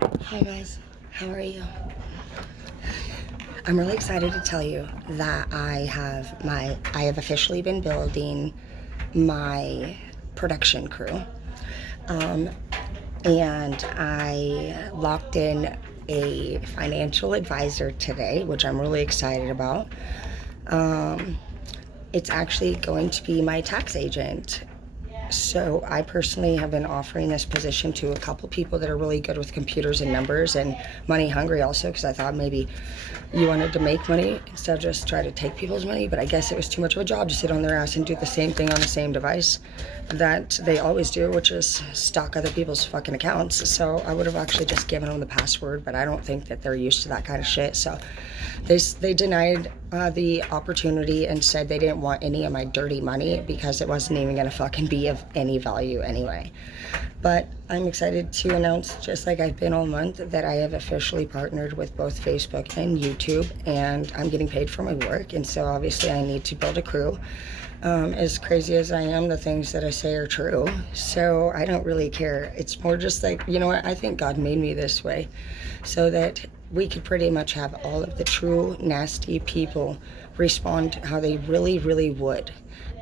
Hi guys, how are you? I'm really excited to tell you that I have officially been building my production crew. Um, and I locked in a financial advisor today, which I'm really excited about. Um, it's actually going to be my tax agent. So I personally have been offering this position to a couple people that are really good with computers and numbers and money hungry also, because I thought maybe you wanted to make money instead of just try to take people's money. But I guess it was too much of a job to sit on their ass and do the same thing on the same device that they always do, which is stalk other people's fucking accounts. So I would have actually just given them the password, but I don't think that they're used to that kind of shit. So they denied the opportunity and said they didn't want any of my dirty money because it wasn't even gonna fucking be of any value anyway. But I'm excited to announce, just like I've been all month, that I have officially partnered with both Facebook and YouTube, and I'm getting paid for my work. And so obviously I need to build a crew. As crazy as I am, the things that I say are true. So I don't really care. It's more just like, you know what? I think God made me this way so that we could pretty much have all of the true nasty people respond how they really, really would.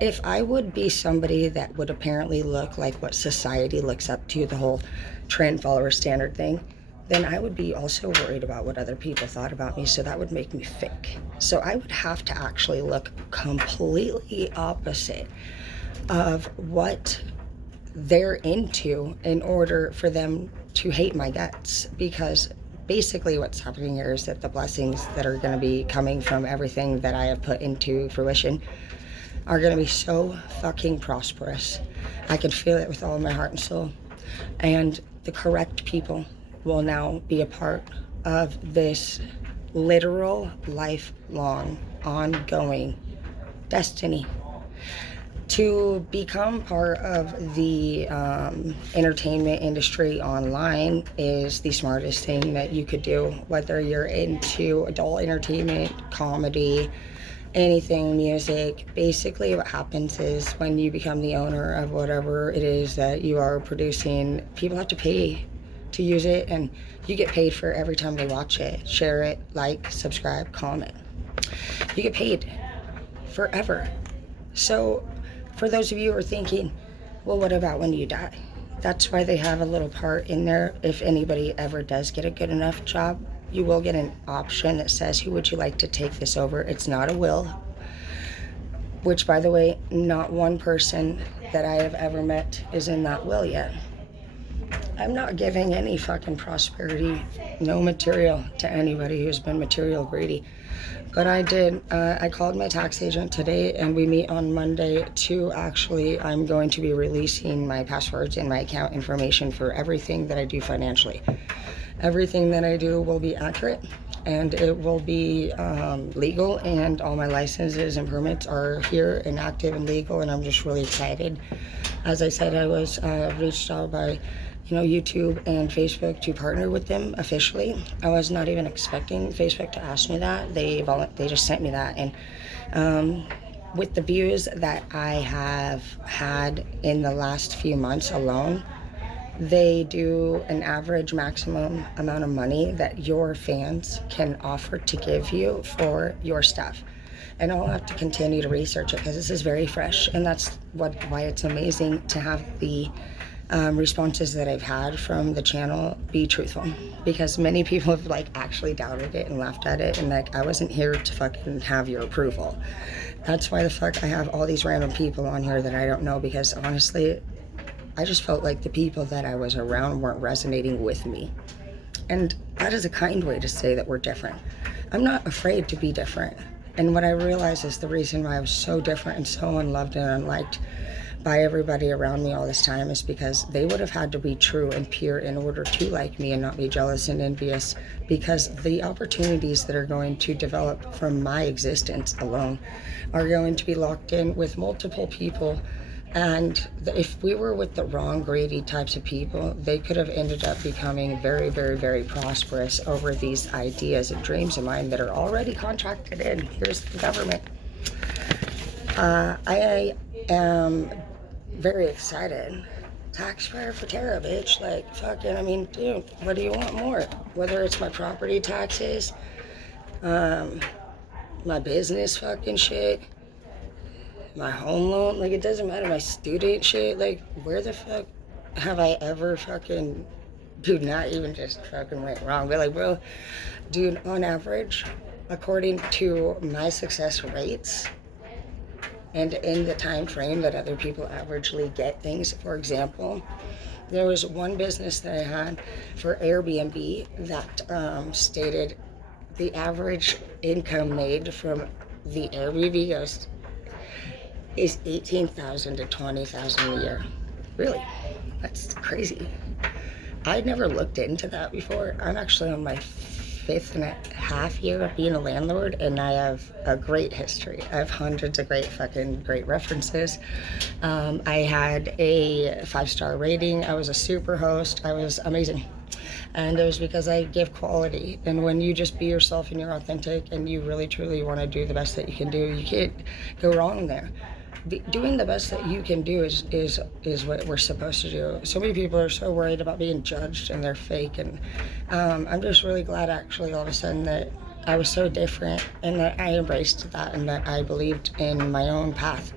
If I would be somebody that would apparently look like what society looks up to, the whole trend follower standard thing, then I would be also worried about what other people thought about me. So that would make me fake. So I would have to actually look completely opposite of what they're into in order for them to hate my guts. Because basically what's happening here is that the blessings that are going to be coming from everything that I have put into fruition are going to be so fucking prosperous. I can feel it with all my heart and soul. And the correct people will now be a part of this literal, lifelong, ongoing destiny. To become part of the entertainment industry online is the smartest thing that you could do, whether you're into adult entertainment, comedy, anything, music. Basically what happens is when you become the owner of whatever it is that you are producing, people have to pay to use it, and you get paid for every time they watch it, share it, like, subscribe, comment. You get paid forever. So for those of you who are thinking, well, what about when you die? That's why they have a little part in there. If anybody ever does get a good enough job, you will get an option that says, who would you like to take this over? It's not a will, which, by the way, not one person that I have ever met is in that will yet. I'm not giving any fucking prosperity, no material, to anybody who's been material greedy. But I did. I called my tax agent today, and we meet on Monday to actually, I'm going to be releasing my passwords and my account information for everything that I do financially. Everything that I do will be accurate, and it will be legal, and all my licenses and permits are here and active and legal, and I'm just really excited. As I said, I was reached out by YouTube and Facebook to partner with them officially. I was not even expecting Facebook to ask me that. They just sent me that, and with the views that I have had in the last few months alone, they do an average maximum amount of money that your fans can offer to give you for your stuff. And I'll have to continue to research it because this is very fresh, and that's why it's amazing to have the responses that I've had from the channel be truthful, because many people have actually doubted it and laughed at it, and I wasn't here to fucking have your approval. That's why the fuck I have all these random people on here that I don't know, because honestly I just felt like the people that I was around weren't resonating with me. And that is a kind way to say that we're different. I'm not afraid to be different. And what I realized is the reason why I was so different and so unloved and unliked by everybody around me all this time is because they would have had to be true and pure in order to like me and not be jealous and envious, because the opportunities that are going to develop from my existence alone are going to be locked in with multiple people. And if we were with the wrong greedy types of people, they could have ended up becoming very, very, very prosperous over these ideas and dreams of mine that are already contracted in. Here's the government. I am very excited taxpayer for terror, bitch. Like, fucking, I mean, dude, what do you want more? Whether it's my property taxes, my business fucking shit, my home loan, like, it doesn't matter, my student shit, like, where the fuck have I ever fucking, dude, not even just fucking went wrong, but like, bro, dude, on average, according to my success rates, and in the time frame that other people averagely get things, for example, there was one business that I had for Airbnb that stated the average income made from the Airbnb host is $18,000 to $20,000 a year. Really, that's crazy. I'd never looked into that before. I'm actually on my 5.5 year of being a landlord, and I have a great history. I have hundreds of great references. I had a 5-star rating. I was a super host. I was amazing. And it was because I give quality. And when you just be yourself and you're authentic and you really truly want to do the best that you can do, you can't go wrong there. Doing the best that you can do is what we're supposed to do. So many people are so worried about being judged and they're fake, and I'm just really glad actually all of a sudden that I was so different and that I embraced that and that I believed in my own path.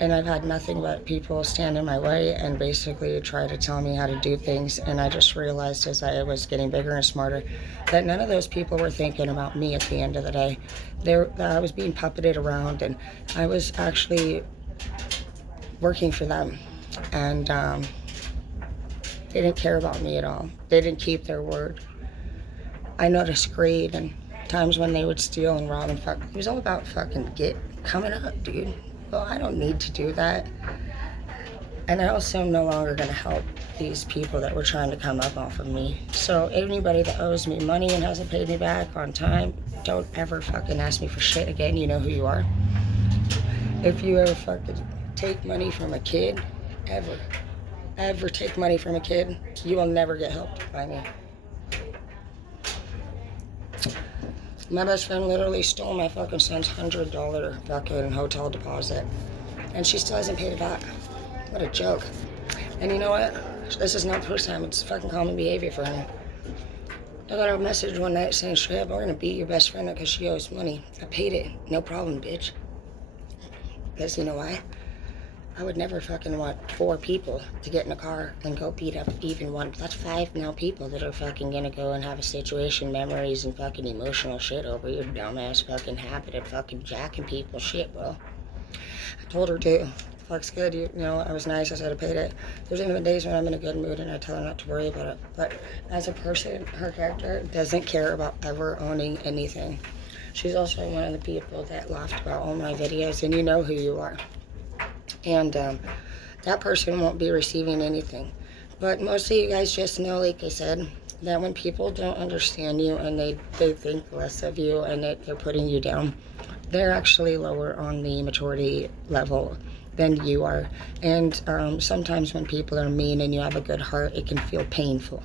And I've had nothing but people stand in my way and basically try to tell me how to do things, and I just realized as I was getting bigger and smarter that none of those people were thinking about me at the end of the day. I was being puppeted around, and I was actually working for them, and they didn't care about me at all. They didn't keep their word. I noticed greed and times when they would steal and rob and fuck. It was all about fucking coming up, dude. Well, I don't need to do that. And I also am no longer going to help these people that were trying to come up off of me. So anybody that owes me money and hasn't paid me back on time, don't ever fucking ask me for shit again. You know who you are. If you ever fucking take money from a kid, ever take money from a kid, you will never get helped by me. My best friend literally stole my fucking son's $100 fucking hotel deposit, and she still hasn't paid it back. What a joke. And you know what? This is not the first time. It's fucking common behavior for her. I got a message one night saying, straight up, we're gonna beat your best friend up because she owes money. I paid it. No problem, bitch. Because you know why? I would never fucking want 4 people to get in a car and go beat up even one. That's 5 now people that are fucking gonna go and have a situation, memories, and fucking emotional shit over your dumbass fucking habit of fucking jacking people shit, bro. I told her to. Fuck's good, you know, I was nice, I said I paid it. There's even been days when I'm in a good mood and I tell her not to worry about it. But as a person, her character doesn't care about ever owning anything. She's also one of the people that laughed about all my videos, and you know who you are. And that person won't be receiving anything. But most of you guys just know, like I said, that when people don't understand you and they think less of you and that they're putting you down, they're actually lower on the maturity level than you are. And sometimes when people are mean and you have a good heart, it can feel painful.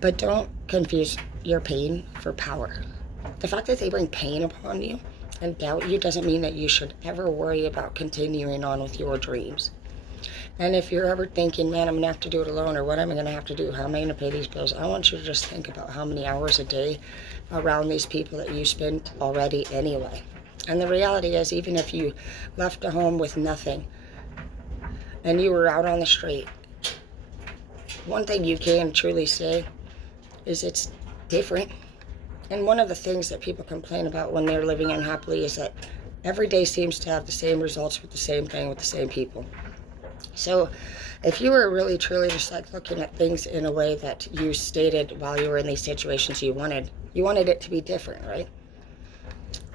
But don't confuse your pain for power. The fact that they bring pain upon you and doubt you doesn't mean that you should ever worry about continuing on with your dreams. And if you're ever thinking, man, I'm gonna have to do it alone, or what am I gonna have to do? How am I gonna pay these bills? I want you to just think about how many hours a day around these people that you spend already anyway. And the reality is, even if you left a home with nothing and you were out on the street, one thing you can truly say is it's different. And one of the things that people complain about when they're living unhappily is that every day seems to have the same results with the same thing with the same people. So if you were really truly just like looking at things in a way that you stated while you were in these situations you wanted it to be different, right?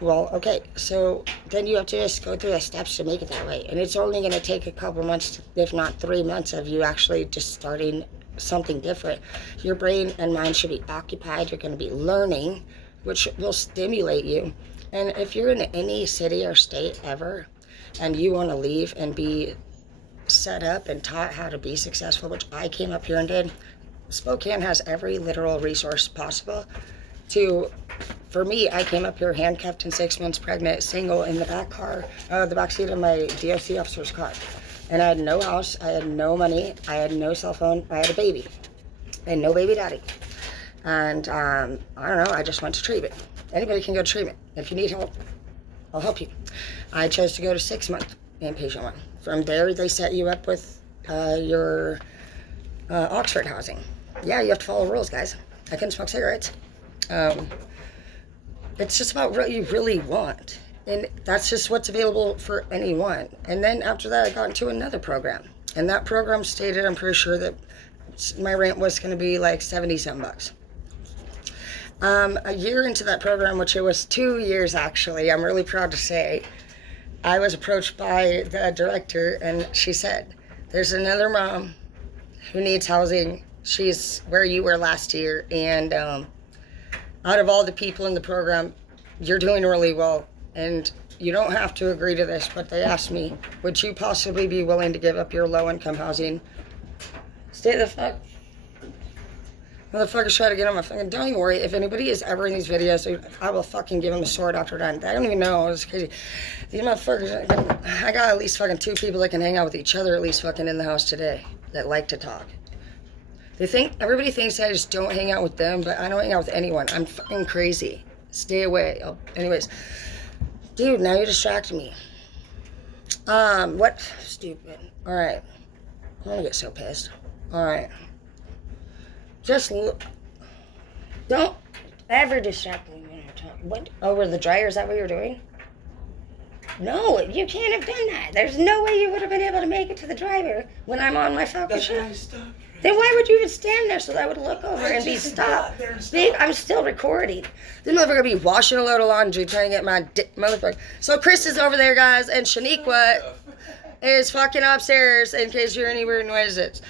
Well, okay, so then you have to just go through the steps to make it that way. And it's only going to take a couple months, if not 3 months, of you actually just starting something different. Your brain and mind should be occupied. You're going to be learning, which will stimulate you. And if you're in any city or state ever and you want to leave and be set up and taught how to be successful, which I came up here and did, Spokane has every literal resource possible for me, I came up here handcuffed and 6 months pregnant, single, in the back seat of my DOC officer's car. And I had no house, I had no money, I had no cell phone, I had a baby, and no baby daddy. And I don't know, I just went to treatment. Anybody can go to treatment. If you need help, I'll help you. I chose to go to 6-month inpatient one. From there, they set you up with your Oxford housing. Yeah, you have to follow rules, guys. I couldn't smoke cigarettes. It's just about what you really want. And that's just what's available for anyone. And then after that, I got into another program. And that program stated, I'm pretty sure, that my rent was going to be like $77. A year into that program, which it was 2 years actually, I'm really proud to say, I was approached by the director, and she said, there's another mom who needs housing. She's where you were last year, and out of all the people in the program, you're doing really well, and you don't have to agree to this, but they asked me, would you possibly be willing to give up your low-income housing? Stay the fuck. Motherfuckers try to get on my fucking... Don't even worry. If anybody is ever in these videos, I will fucking give them a sword after done. I don't even know. It's crazy. These motherfuckers... I got at least fucking 2 people that can hang out with each other at least fucking in the house today that like to talk. Everybody thinks I just don't hang out with them, but I don't hang out with anyone. I'm fucking crazy. Stay away. Anyways. Dude, now you distracted me. What? Stupid. Alright. I'm gonna get so pissed. Alright. Just don't ever distract me when I talk. What? Over the dryer? Is that what you're doing? No, you can't have done that. There's no way you would have been able to make it to the dryer when I'm on my phone. That's why I stopped. Then why would you even stand there so that I would look over and be stopped? Babe, I'm still recording. This motherfucker gonna be washing a load of laundry trying to get my motherfucker. So Chris is over there, guys, and Shaniqua is fucking upstairs in case you hear any weird noises.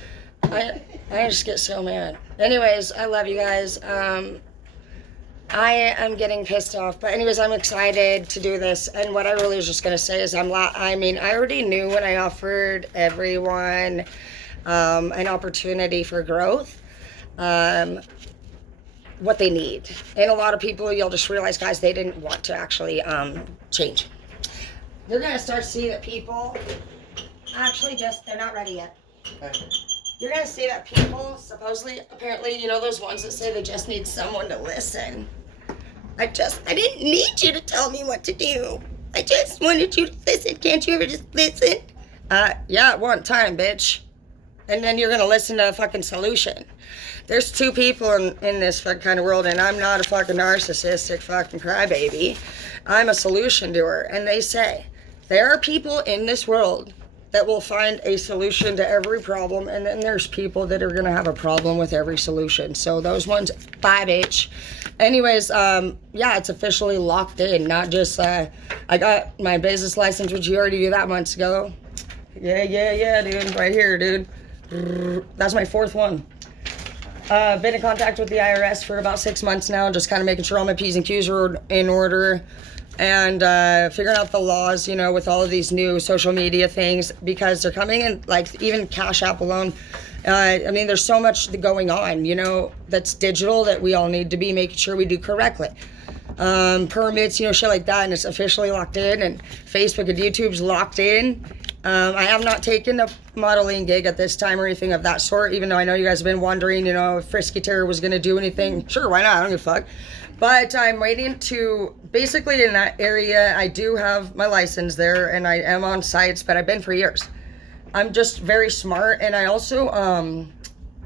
I just get so mad. Anyways, I love you guys. I am getting pissed off, but anyways, I'm excited to do this. And what I really was just gonna say is, I already knew when I offered everyone an opportunity for growth, what they need. And a lot of people, you'll just realize, guys, they didn't want to actually change. You're gonna start seeing that people actually they're not ready yet. Okay. You're gonna see that people supposedly, apparently, you know those ones that say they just need someone to listen. I didn't need you to tell me what to do. I just wanted you to listen. Can't you ever just listen? Yeah, at one time, bitch. And then you're gonna listen to a fucking solution. There's 2 people in this fucking kind of world, and I'm not a fucking narcissistic fucking crybaby. I'm a solution doer. And they say, there are people in this world that will find a solution to every problem, and then there's people that are gonna have a problem with every solution. So those ones, bye, bitch. Anyways, yeah, it's officially locked in. Not just, I got my business license, which you already did that months ago. Yeah, dude, right here, dude. That's my 4th one. Been in contact with the IRS for about 6 months now, just kind of making sure all my P's and Q's are in order. And figuring out the laws, you know, with all of these new social media things, because they're coming in, like even Cash App alone. I mean, there's so much going on, you know, that's digital that we all need to be making sure we do correctly. Permits, you know, shit like that, and it's officially locked in, and Facebook and YouTube's locked in. I have not taken a modeling gig at this time or anything of that sort, even though I know you guys have been wondering, you know, if Frisky Terror was going to do anything. Sure, why not? I don't give a fuck. But I'm waiting to, basically in that area, I do have my license there, and I am on sites, but I've been for years. I'm just very smart, and I also,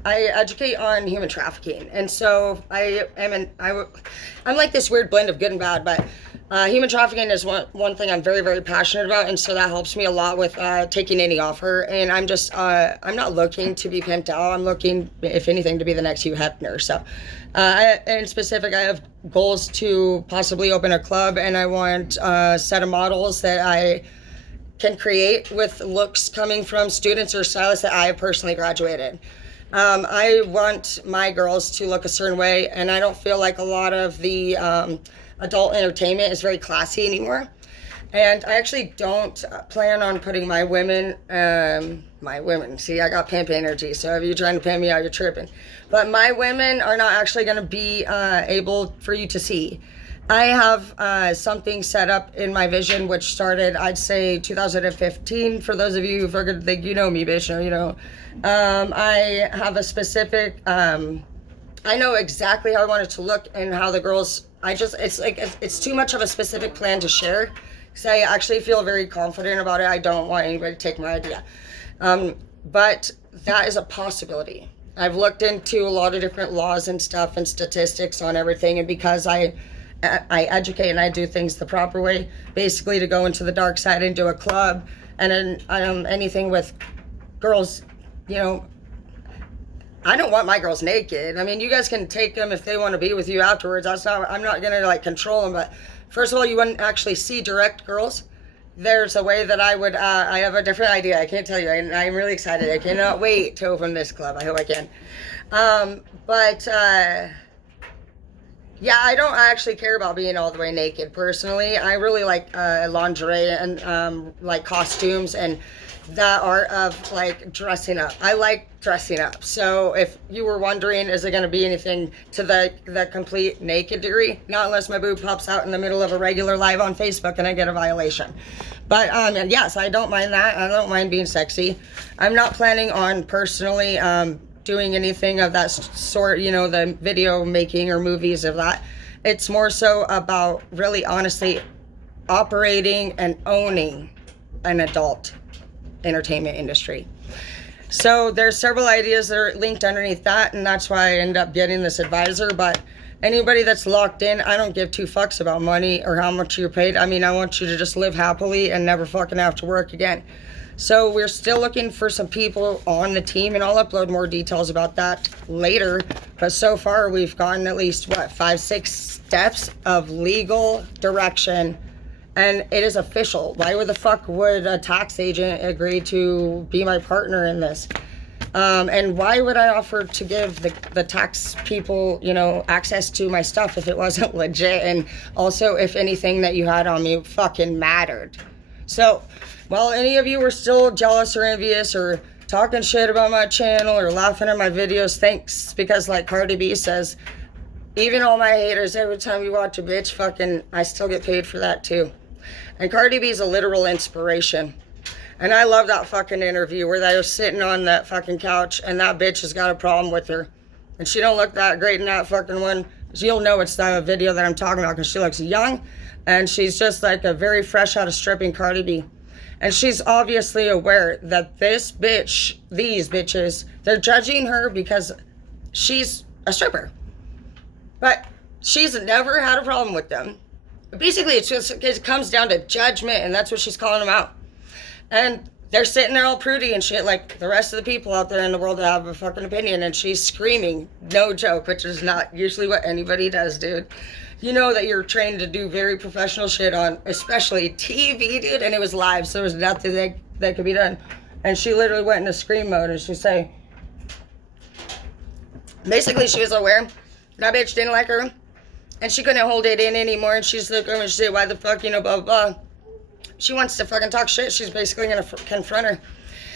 I educate on human trafficking. And so I'm like this weird blend of good and bad, but human trafficking is one thing I'm very, very passionate about, and so that helps me a lot with taking any offer. And I'm just, I'm not looking to be pimped out. I'm looking, if anything, to be the next Hugh Hefner. So, in specific, I have goals to possibly open a club, and I want a set of models that I can create with looks coming from students or stylists that I have personally graduated. I want my girls to look a certain way, and I don't feel like a lot of the adult entertainment is very classy anymore. And I actually don't plan on putting my women, see, I got pimp energy, so if you're trying to pimp me out, you're tripping. But my women are not actually going to be able for you to see. I have something set up in my vision, which started, I'd say, 2015. For those of you who forget to think you know me, bitch, or you know, I have a specific. I know exactly how I want it to look and how the girls. It's too much of a specific plan to share, because I actually feel very confident about it. I don't want anybody to take my idea, but that is a possibility. I've looked into a lot of different laws and stuff and statistics on everything, and because I educate and I do things the proper way, basically to go into the dark side and do a club and then anything with girls, you know, I don't want my girls naked. I mean, you guys can take them if they want to be with you afterwards. I'm not gonna like control them, but first of all, you wouldn't actually see direct girls. There's a way that I would, I have a different idea. I can't tell you. I'm really excited. I cannot wait to open this club. I hope I can. Yeah, I don't actually care about being all the way naked personally. I really like lingerie and like costumes and that art of like dressing up. I like dressing up. So if you were wondering, is it going to be anything to the complete naked degree? Not unless my boob pops out in the middle of a regular live on Facebook and I get a violation. But yes, I don't mind that. I don't mind being sexy. I'm not planning on personally doing anything of that sort, you know, the video making or movies of that. It's more so about really honestly operating and owning an adult entertainment industry. So there's several ideas that are linked underneath that, and that's why I end up getting this advisor. But anybody that's locked in, I don't give two fucks about money or how much you're paid. I mean, I want you to just live happily and never fucking have to work again. So we're still looking for some people on the team, and I'll upload more details about that later. But so far, we've gotten at least, 5-6 steps of legal direction, and it is official. Why the fuck would a tax agent agree to be my partner in this? And why would I offer to give the tax people, you know, access to my stuff if it wasn't legit? And also, if anything that you had on me fucking mattered. So, while any of you were still jealous or envious or talking shit about my channel or laughing at my videos, thanks. Because like Cardi B says, even all my haters, every time you watch a bitch, fucking, I still get paid for that too. And Cardi B is a literal inspiration. And I love that fucking interview where they were sitting on that fucking couch and that bitch has got a problem with her. And she don't look that great in that fucking one. You'll know it's the video that I'm talking about because she looks young and she's just like a very fresh out of stripping Cardi B. And she's obviously aware that these bitches, they're judging her because she's a stripper. But she's never had a problem with them. Basically, it comes down to judgment, and that's what she's calling them out. And they're sitting there all prudy and shit like the rest of the people out there in the world that have a fucking opinion, and she's screaming, no joke, which is not usually what anybody does, dude. You know that you're trained to do very professional shit on, especially TV, dude, and it was live, so there was nothing that could be done. And she literally went into scream mode, and she'd say, basically, she was aware that bitch didn't like her, and she couldn't hold it in anymore, and she's looking and she said, why the fuck, you know, blah, blah, blah. She wants to fucking talk shit. She's basically gonna confront her.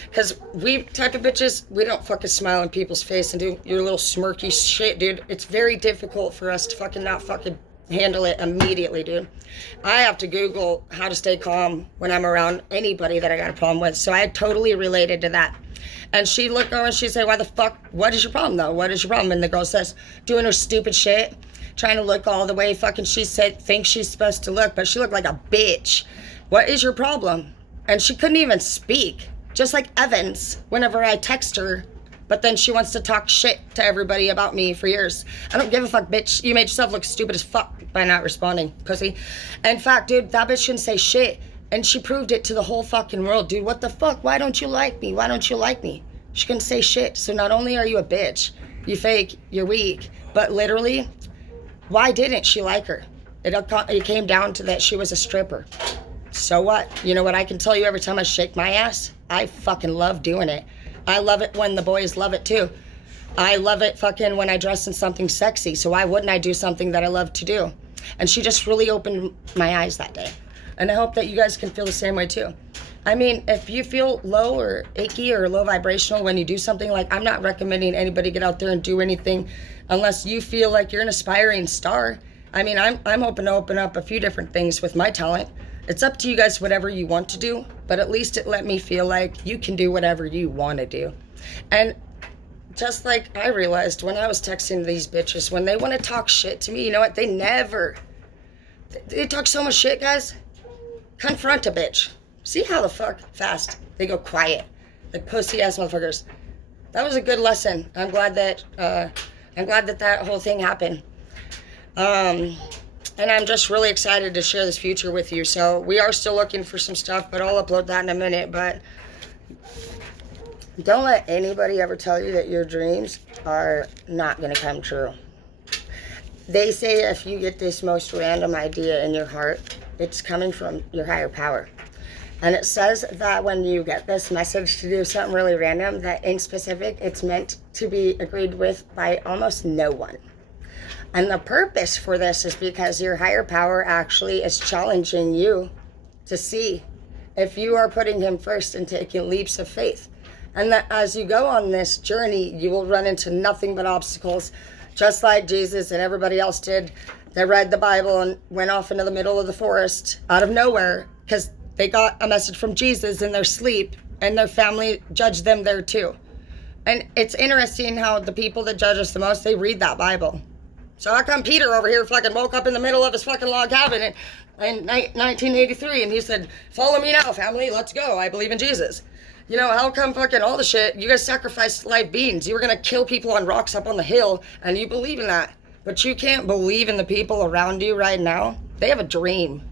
Because we type of bitches, we don't fucking smile in people's face and do your little smirky shit, dude. It's very difficult for us to fucking not fucking handle it immediately, dude. I have to Google how to stay calm when I'm around anybody that I got a problem with. So I totally related to that. And she looked over and she said, why the fuck, what is your problem though? What is your problem? And the girl says, doing her stupid shit, trying to look all the way fucking she said, thinks she's supposed to look, but she looked like a bitch. What is your problem? And she couldn't even speak. Just like Evans, whenever I text her, but then she wants to talk shit to everybody about me for years. I don't give a fuck, bitch. You made yourself look stupid as fuck by not responding, pussy. In fact, dude, that bitch shouldn't say shit. And she proved it to the whole fucking world, dude. What the fuck? Why don't you like me? Why don't you like me? She couldn't say shit. So not only are you a bitch, you fake, you're weak, but literally, why didn't she like her? It came down to that she was a stripper. So what? You know what I can tell you every time I shake my ass? I fucking love doing it. I love it when the boys love it too. I love it fucking when I dress in something sexy. So why wouldn't I do something that I love to do? And she just really opened my eyes that day. And I hope that you guys can feel the same way too. I mean, if you feel low or achy or low vibrational when you do something, like, I'm not recommending anybody get out there and do anything unless you feel like you're an aspiring star. I mean, I'm hoping to open up a few different things with my talent. It's up to you guys, whatever you want to do, but at least it let me feel like you can do whatever you want to do. And just like I realized when I was texting these bitches, when they want to talk shit to me, you know what? They talk so much shit, guys. Confront a bitch. See how the fuck fast they go quiet. Like pussy ass motherfuckers. That was a good lesson. I'm glad that that whole thing happened. And I'm just really excited to share this future with you. So we are still looking for some stuff, but I'll upload that in a minute. But don't let anybody ever tell you that your dreams are not going to come true. They say if you get this most random idea in your heart, it's coming from your higher power. And it says that when you get this message to do something really random, that in specific, it's meant to be agreed with by almost no one. And the purpose for this is because your higher power actually is challenging you to see if you are putting him first and taking leaps of faith. And that as you go on this journey, you will run into nothing but obstacles, just like Jesus and everybody else did. They read the Bible and went off into the middle of the forest out of nowhere because they got a message from Jesus in their sleep, and their family judged them there too. And it's interesting how the people that judge us the most, they read that Bible. So how come Peter over here fucking woke up in the middle of his fucking log cabin in 1983 and he said, "Follow me now, family, let's go. I believe in Jesus." You know, how come fucking all the shit, you guys sacrificed live beings. You were going to kill people on rocks up on the hill, and you believe in that. But you can't believe in the people around you right now. They have a dream.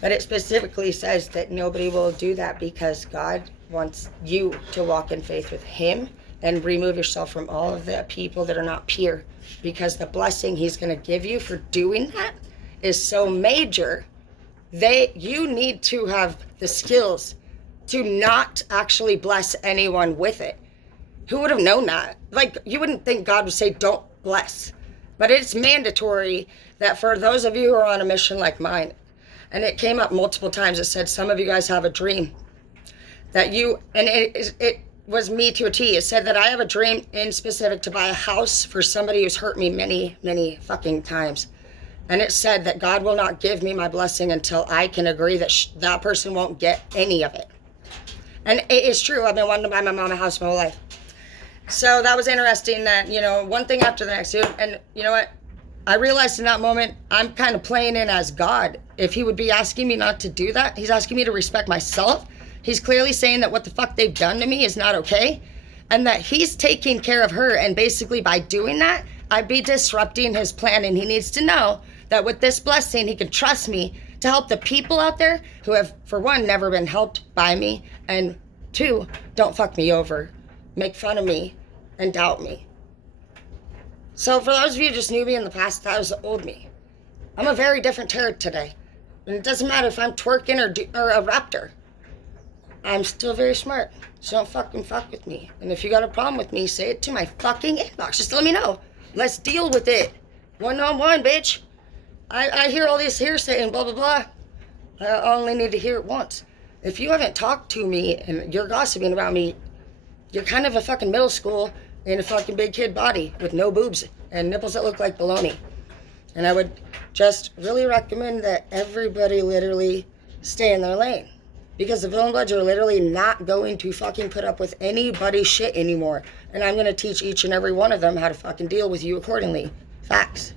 But it specifically says that nobody will do that because God wants you to walk in faith with him and remove yourself from all of the people that are not pure. Because the blessing he's going to give you for doing that is so major. You need to have the skills to not actually bless anyone with it. Who would have known that? Like, you wouldn't think God would say, don't bless. But it's mandatory that for those of you who are on a mission like mine, and it came up multiple times, it said, some of you guys have a dream. That you, and it was me to a T. It said that I have a dream in specific to buy a house for somebody who's hurt me many, many fucking times. And it said that God will not give me my blessing until I can agree that that person won't get any of it. And it is true. I've been wanting to buy my mom a house my whole life. So that was interesting that, you know, one thing after the next, dude. And you know what? I realized in that moment, I'm kind of playing in as God. If he would be asking me not to do that, he's asking me to respect myself. He's clearly saying that what the fuck they've done to me is not okay. And that he's taking care of her. And basically by doing that, I'd be disrupting his plan. And he needs to know that with this blessing, he can trust me to help the people out there who have, for one, never been helped by me, and two, don't fuck me over, make fun of me, and doubt me. So for those of you who just knew me in the past, that was the old me. I'm a very different Tara today. And it doesn't matter if I'm twerking or a raptor. I'm still very smart. So don't fucking fuck with me. And if you got a problem with me, say it to my fucking inbox. Just let me know. Let's deal with it. One-on-one, bitch. I hear all this hearsay and blah, blah, blah. I only need to hear it once. If you haven't talked to me and you're gossiping about me, you're kind of a fucking middle school in a fucking big kid body with no boobs and nipples that look like baloney. And I would just really recommend that everybody literally stay in their lane. Because the Villain Bloods are literally not going to fucking put up with anybody's shit anymore. And I'm going to teach each and every one of them how to fucking deal with you accordingly. Facts.